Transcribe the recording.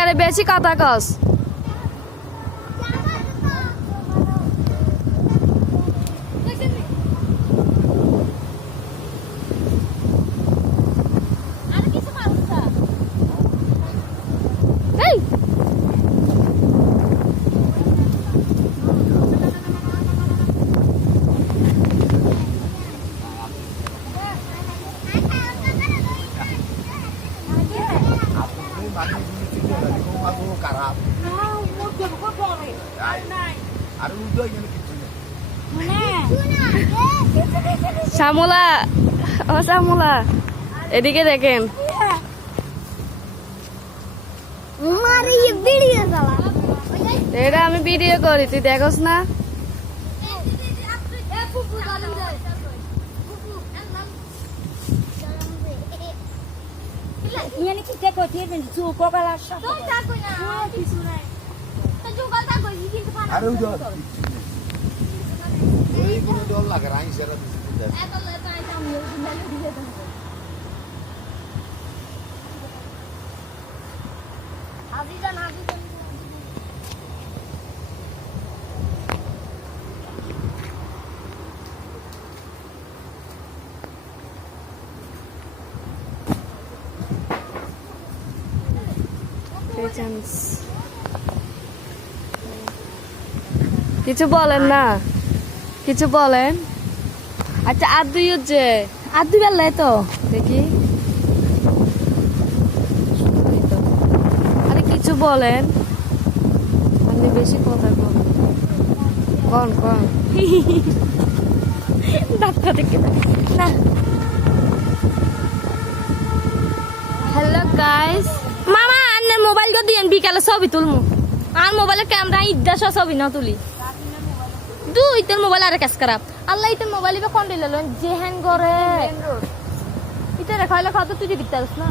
একারে বেশি কথা কস। শ্যামলা, ও শ্যামলা, এদিকে দেখেন। এটা আমি ভিডিও করি, তুই দেখোস না? কিছু বলেন না, কিছু বলেন। আচ্ছা আর দুই হচ্ছে, আর দুই বেলায় তো দেখি। আরে কিছু বলেন, আপনি বেশি কথা কন কন কন। না। হ্যালো গাইস, মামা আন্নের মোবাইল কো দিয়েন, বিকালে ছবি তুলমু। আর মোবাইলের ক্যামেরা ইদ্দাস ছবি না তুলি। ইতের মোবাইল আর কাজ খারাপ। আল্লাহ ইতের মোবাইল কোন দিলেন যে হ্যাং করে ইতে রেখাইলে কত তুই দিতে পারছ না।